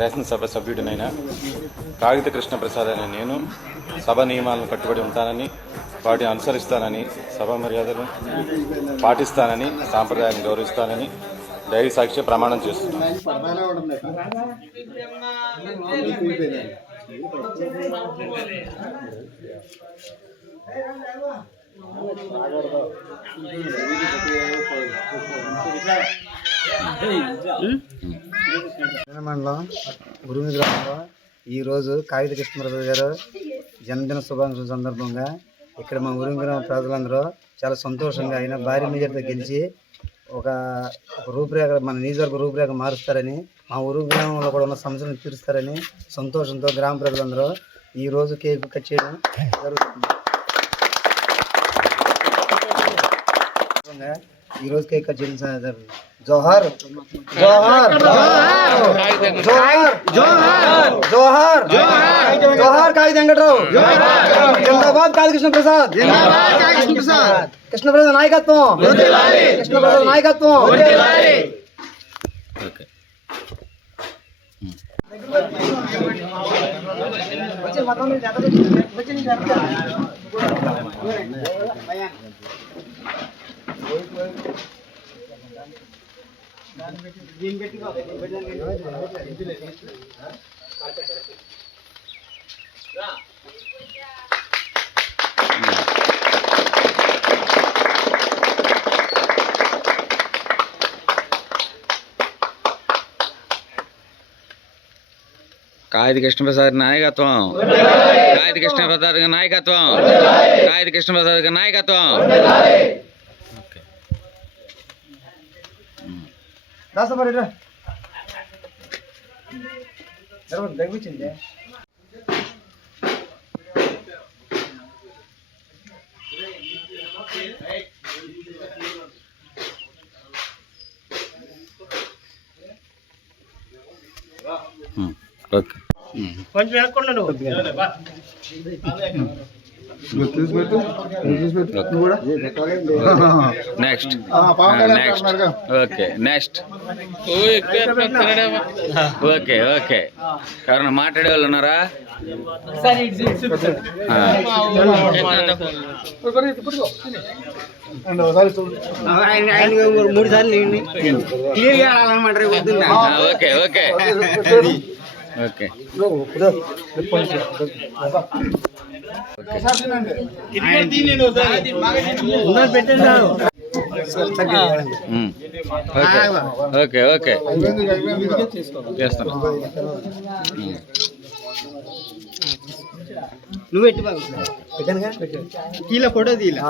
శాసనసభ సభ్యుడినైన కాగిత కృష్ణ ప్రసాద్ అనే నేను సభ నియమాలను కట్టుబడి ఉంటానని వాటిని అనుసరిస్తానని సభ మర్యాదలు పాటిస్తానని సాంప్రదాయాన్ని గౌరవిస్తానని డైరీ సాక్షి ప్రమాణం చేస్తున్నాను. మండలం గురుమి గ్రామంలో ఈరోజు కాగిత కృష్ణరాజు గారు జన్మదిన శుభాకాంక్షల సందర్భంగా ఇక్కడ మా ఊరి గ్రామ ప్రజలందరూ చాలా సంతోషంగా ఆయన భారీ మెజార్టీతో గెలిచి ఒక ఒక రూపురేఖ మన నియోజకవర్గ రూపురేఖ మారుస్తారని మా ఊరు గ్రామంలో కూడా ఉన్న సమస్యలను తీరుస్తారని సంతోషంతో గ్రామ ప్రజలందరూ ఈ రోజు కేక్ కట్ చేయడం జరుగుతుంది. సందర్భంగా ఈ రోజు కేక్ కట్ చేయడం జరుగుతుంది జోహార్ జోహార్ జోహార్ జోహార్ జోహార్ జోహార్ కాగి వెంకట్రావు జిందాబాద్ కాది కృష్ణ ప్రసాద్ కృష్ణ ప్రసాద్ నాయకత్వం కృష్ణ ప్రసాద్ నాయకత్వం కాగిత కృష్ణప్రసాద్ నాయకత్వం కాగిత కృష్ణప్రసాద్ గారి నాయకత్వం కాగిత కృష్ణప్రసాద్ గారి నాయకత్వం దాసపడి దగ్గిచ్చింది ఉమ్, ఓకే ఉమ్. కొంచెం వెనక్కుండా నువ్వు next next okay next okay okay ఎవరన్నా మాట్లాడే వాళ్ళు ఉన్నారా ఆ, మూడు సార్లు okay okay okay. Okay okay. చేస్తాను. నువ్వు బాబు. పెట్టానుగా? కీలో ఫోటో తీలా.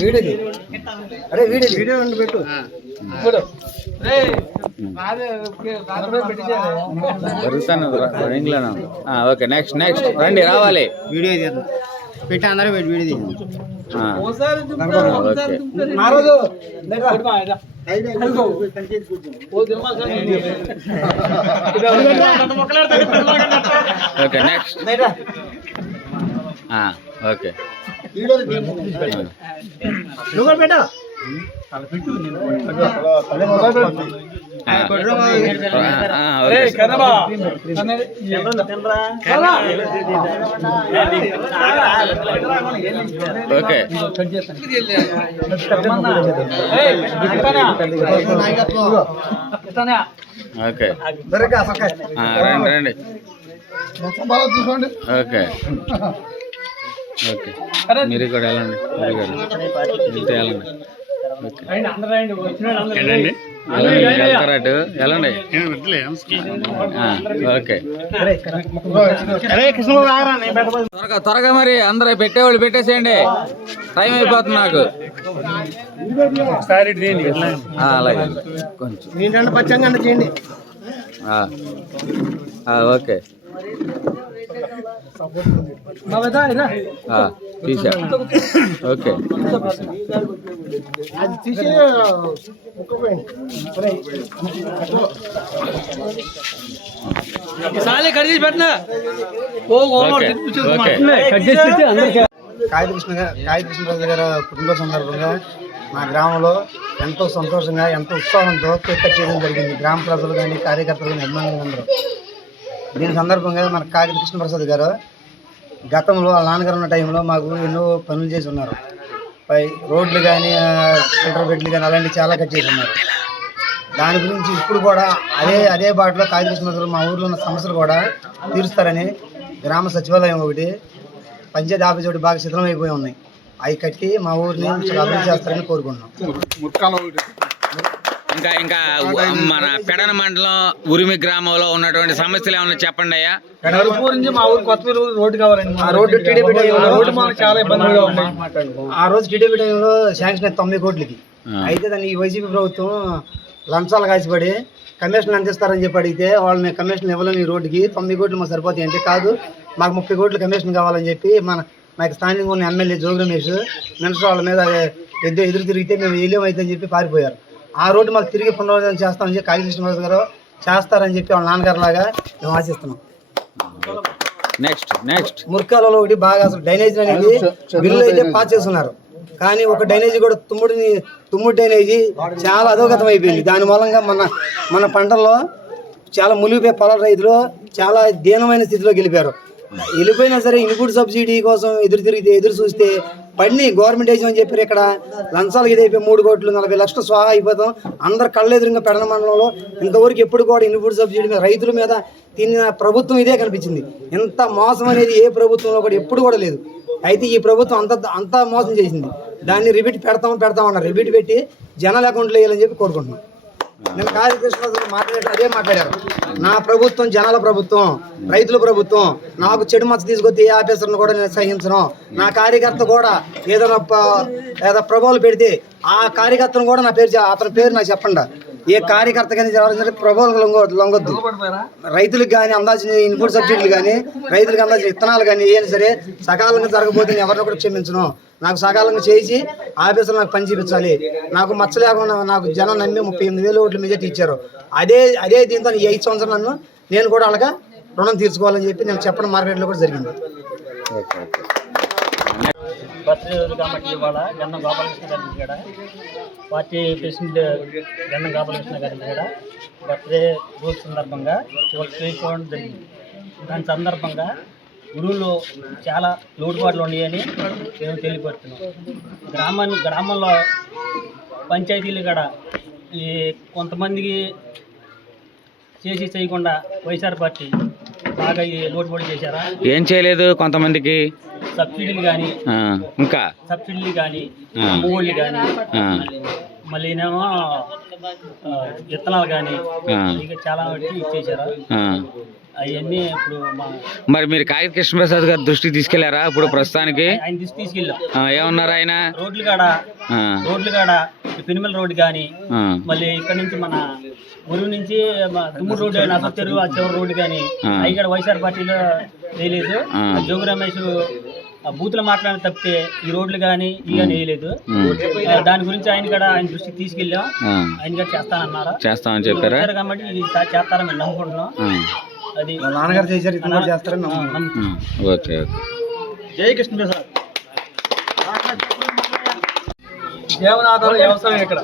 వీడియోది అరే వీడియో వీడియో ఉండి పెట్టు. జరుగుతాను ఓకే నెక్స్ట్ నెక్స్ట్ రండి రావాలి. వీడియో తీద్దాం పెట్టి అందరూ పెట్టి ఆ, ఓకే నెక్స్ట్ ఆ, ఓకే నువ్వు పెట్టు. ఓకే ఓకే ఓకే దొరక అసలు ఆ, రండి రండి ఓకే ఓకే మీరు కూడా వెళ్ళండి మీరు కూడా ఇంతే వెళ్ళండి ఓకే వెళ్ళండి ఓకే. త్వరగా త్వరగా మరి అందరూ పెట్టేవాళ్ళు పెట్టేసేయండి. టైం అయిపోతుంది నాకు. ఆ, అలాగే. కొంచెం. చేయండి. ఆ, ఆ, ఓకే. తీసా ఓకే ఓకే గారు కుటుంబ సందర్భంగా మా గ్రామంలో ఎంతో సంతోషంగా ఎంతో ఉత్సాహంతో కేక్ చేయడం జరిగింది. గ్రామ ప్రజలు కానీ కార్యకర్తలు కానీ అభిమానులు అందరూ దీని సందర్భంగా మన కాగిత కృష్ణప్రసాద్ గారు గతంలో వాళ్ళ నాన్నగారు ఉన్న టైంలో మాకు ఎన్నో పనులు చేసి ఉన్నారు. పై రోడ్లు కానీ ఫిల్టర్ బెడ్లు కానీ అలాంటివి చాలా కట్ చేసి ఉన్నారు. దాని గురించి ఇప్పుడు కూడా అదే అదే బాటలో కాగిత కృష్ణప్రసాద్ మా ఊర్లో ఉన్న సమస్యలు కూడా తీరుస్తారని గ్రామ సచివాలయం ఒకటి పంచాయతీ ఆఫీస్ ఒకటి బాగా సిద్ధమైపోయి ఉన్నాయి. అవి కట్టి మా ఊరిని చాలా అభివృద్ధి చేస్తారని కోరుకుంటున్నాం. ఇంకా ఇంకా మన పెడన మండలం ఉరిమి గ్రామంలో ఉన్నటువంటి సమస్యలు ఏమన్నా చెప్పండి అయ్యా? నుంచి మా ఊరు కొత్త రోడ్డు కావాలండి ఆ రోడ్డు టీడీపీ టైంలో రోడ్డు మాకు చాలా ఇబ్బందులుగా ఉన్నాయి ఆ రోజు టీడీపీ టైంలో శాంక్షన్ అయింది తొమ్మిది కోట్లకి. అయితే దాన్ని ఈ వైసీపీ ప్రభుత్వం లంచాలు కాసిపడి కమిషన్ అందిస్తారని చెప్పి అడిగితే వాళ్ళు మేము కమిషన్ ఇవ్వలేము ఈ రోడ్డుకి తొమ్మిది కోట్లు మాకు సరిపోతాయి అంటే కాదు మాకు ముప్పై కోట్లు కమిషన్ కావాలని చెప్పి మన నాకు స్థానికంగా ఉన్న ఎమ్మెల్యే జోగి రమేష్ మినిస్టర్ వాళ్ళ మీద ఎదురు ఎదురు తిరిగితే మేము వెళ్ళేమైతే అని చెప్పి పారిపోయారు. ఆ రోడ్డు మాకు తిరిగి పునరుద్ధరణ చేస్తామని చెప్పి కాళీ కృష్ణరాజు గారు చేస్తారని చెప్పి వాళ్ళ నాన్నగారు లాగా మేము ఆశిస్తున్నాం. Next next. ముర్కాలలో ఒకటి బాగా అసలు డ్రైనేజ్ అనేది బిల్లు అయితే పాస్ చేస్తున్నారు. కానీ ఒక డ్రైనేజీ కూడా తుమ్ముడిని తుమ్ముడు డ్రైనేజీ చాలా అధోగతం అయిపోయింది దాని మూలంగా మన మన పంటల్లో చాలా మునిగిపోయే పొలాల రైతులు చాలా దీనమైన స్థితిలో గెలిపారు వెళ్ళిపోయినా సరే ఇన్పుట్ సబ్సిడీ కోసం ఎదురు తిరిగితే ఎదురు చూస్తే పడిని గవర్నమెంట్ వేసామని చెప్పారు ఇక్కడ? లంచాలకు ఇది అయిపోయి మూడు కోట్లు నలభై లక్షలు స్వాహ అయిపోతాం. అందరు కళ్ళెదురుగా పెడన మండలంలో ఇంతవరకు ఎప్పుడు కూడా ఇన్పుట్ సబ్సిడీ మీద రైతుల మీద తిన్న ప్రభుత్వం ఇదే కనిపించింది. ఇంత మోసం అనేది ఏ ప్రభుత్వంలో కూడా ఎప్పుడు కూడా లేదు. అయితే ఈ ప్రభుత్వం అంత అంత మోసం చేసింది. దాన్ని రిపీట్ పెడతాం పెడతాం అన్నారు. రిపీట్ పెట్టి జనాల అకౌంట్లో వేయాలని చెప్పి కోరుకుంటున్నాం. నేను కాళీ కృష్ణరాజు మాట్లాడే అదే మాట్లాడారు. నా ప్రభుత్వం జనాల ప్రభుత్వం రైతుల ప్రభుత్వం నాకు చెడు మచ్చ తీసుకొచ్చి ఏ ఆఫీసర్ను కూడా నేను సహించను. నా కార్యకర్త కూడా ఏదైనా ఏదో ప్రభావాలు పెడితే ఆ కార్యకర్తను కూడా నా పేరు అతని పేరు నాకు చెప్పండి. ఏ కార్యకర్త కానీ సరే ప్రభావాలకు లొంగ లొంగొద్దు. రైతులకు కానీ అందాల్సిన ఇన్పుట్ సబ్సిడీలు కానీ రైతులకు అందాల్సిన విత్తనాలు కానీ ఏమైనా సరే సకాలంగా జరగబోతే నేను ఎవరిని కూడా క్షమించను. నాకు సకాలంగా చేసి ఆఫీసులో నాకు పని చూపించాలి. నాకు మచ్చ లేకుండా నాకు జనం నమ్మి ముప్పై ఎనిమిది వేలు ఓట్ల మెజార్టీ ఇచ్చారు. అదే అదే దీంతో ఈ ఐదు సంవత్సరాలు నన్ను నేను కూడా అలాగా రుణం తీర్చుకోవాలని చెప్పి నేను చెప్పడం మార్కెట్లో కూడా జరిగింది. బర్త్డే రోజు కాబట్టి ఇవాళ గన్నం గోపాలకృష్ణ గారి ఇక్కడ పార్టీ ప్రెసిడెంట్ గన్నం గోపాలకృష్ణ గారి ఇక్కడ బర్త్డే రోజు సందర్భంగా ఇవాళ చేసుకోవడం జరిగింది. దాని సందర్భంగా గురువులు చాలా లోటుపాట్లు ఉన్నాయని మేము తెలియపడుతున్నాం. గ్రామాన్ని గ్రామంలో పంచాయతీలు కూడా ఈ కొంతమందికి చేసి చేయకుండా వైఎస్ఆర్ పార్టీ బాగా లోటుపాటు చేశారా ఏం చేయలేదు కొంతమందికి సబ్సిడీలు కానీ ఇంకా సబ్సిడీలు కానీ. అమ్మఒడి కానీ ఆ, మళ్ళీనేమో ఆ, విత్తనాలు కానీ. ఇక చాలా వరకు ఇచ్చేసారు. అవన్నీ ఇప్పుడు మరి మీరు కాగిత కృష్ణప్రసాద్ గారి దృష్టికి తీసుకెళ్ళారా ఇప్పుడు ప్రస్తుతానికి? ఆయన తీసుకెళ్ళాం. ఆ, ఏమన్నారు ఆయన? రోడ్లు కాడ రోడ్లు కాడ పినిమల రోడ్డు కానీ మళ్ళీ ఇక్కడ నుంచి మన ఊరు నుంచి మా తుమ్ముడు రోడ్డు నా చెరువు ఆ చివరి రోడ్డు కానీ. అవి కూడా వైఎస్ఆర్ పార్టీలో వేయలేదు. జోగు రమేష్ బూతులు మాట్లాడిన తప్పితే ఈ రోడ్లు కానీ ఇవి కానీ వేయలేదు. దాని గురించి ఆయన కూడా ఆయన దృష్టికి తీసుకెళ్ళాం. ఆయన కూడా చేస్తానన్నారు. చేస్తామని చెప్పారా? కాబట్టి ఇది చేస్తారని మేము నమ్ముకుంటున్నాం. అది నాన్నగారు చేశారు ఇతను కూడా చేస్తారని ఓకే ఓకే. జై కృష్ణ ప్రసాద్. దేవనాథాలు వ్యవసాయం ఇక్కడ.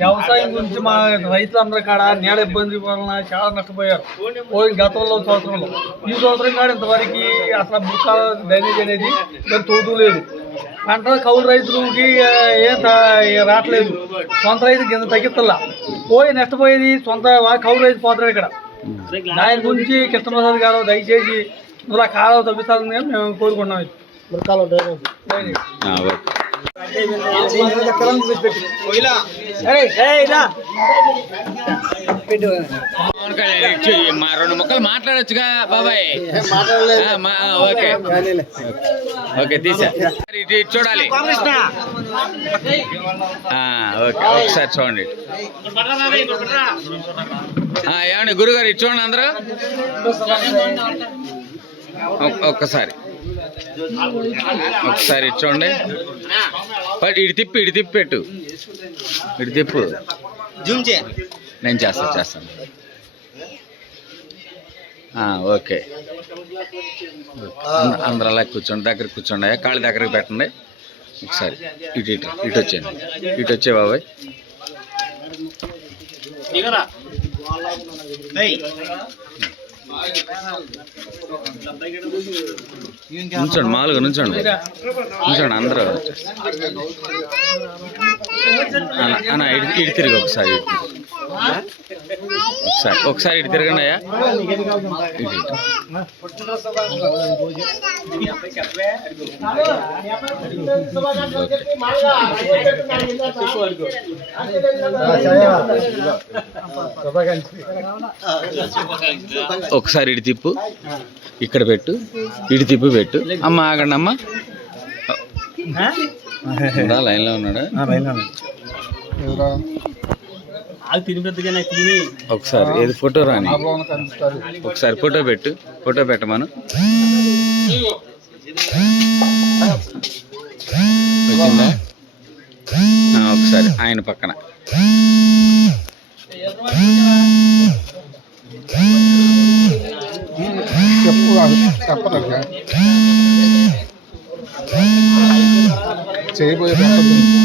వ్యవసాయం గురించి మా రైతులందరూ కాడ నేల ఇబ్బంది వలన చాలా నష్టపోయారు. పోయిన గతంలో సంవత్సరంలో. ఈ సంవత్సరం కాడ ఇంతవరకు అసలు బుక్క డ్రైనేజ్ అనేది మరి తోదు లేదు. పంట కౌలు రైతులకి ఏం రావట్లేదు. సొంత రైతు కింద తగ్గిస్తల్లా పోయి నష్టపోయేది సొంత కౌలు రైతు పోతారు ఇక్కడ. దాని గురించి కృష్ణప్రసాద్ గారు దయచేసి ఇలా కాలువ తప్పిస్తారని మేము కోరుకున్నాం మా రెండు ముక్కలు మాట్లాడొచ్చుగా బాబాయ్ ఓకే ఓకే తీసా ఇటు ఇటు చూడాలి ఆ, ఓకే ఒకసారి చూడండి ఏమండి గురుగారు ఇటు చూడండి అందరూ. ఒక్- ఒక్కసారి. ఒకసారి ఇటు చూడండి బట్ ఇటు తిప్పి ఇటు తిప్పి పెట్టు. ఇటు తిప్పు. నేను చేస్తాను చేస్తాను ఓకే. అంద- అందరూ అలా కూర్చోండి దగ్గర కూర్చోండి కాళ్ళ దగ్గరకు పెట్టండి. ఒకసారి. ఇటు ఇటు ఇటు వచ్చేయండి. ఇటు వచ్చే బాబాయ్. నుంచోండి మామూలుగా నుంచోండి. నుంచోండి అందరూ. అన్న ఇటు తిరిగి ఒకసారి. ఒకసారి ఒకసారి ఇటు తిరగండి అయ్యా. ఒకసారి ఇటు తిప్పు. ఇక్కడ పెట్టు. ఇటు తిప్పు పెట్టు. అమ్మ ఆగండి అమ్మ. లైన్లో ఉన్నాడా? ఒకసారి ఏది ఫోటో రాని? ఒకసారి ఫోటో పెట్టు ఫోటో పెట్టమను. వచ్చిందా? ఒకసారి ఆయన పక్కన.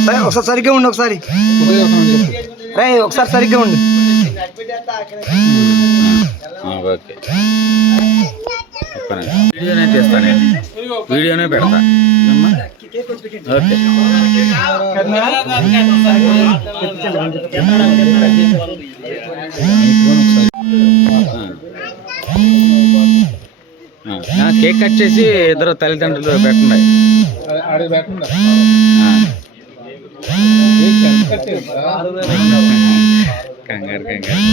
సరే ఒకసారి సరిగ్గా ఉండు ఒకసారి. రే ఒకసారి సరిగ్గా ఉండు. ఓకే. వీడియోనే తీస్తాను నేను. వీడియోనే పెడతా? ఓకే. కేక్ కట్ చేసి ఇద్దరు తల్లిదండ్రులు పెట్టండి. ఆ. కంగారు కంగారు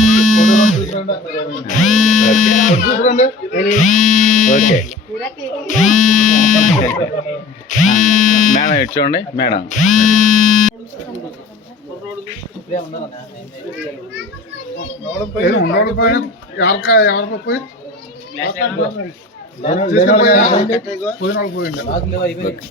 ఓకే మేడం ఇటు చూడండి మేడం ఉండోడు పోయిన ఎవరికా ఎవరికో పోయి తీసుకుపోయినా పోయిన వాళ్ళు పోయింది ఓకే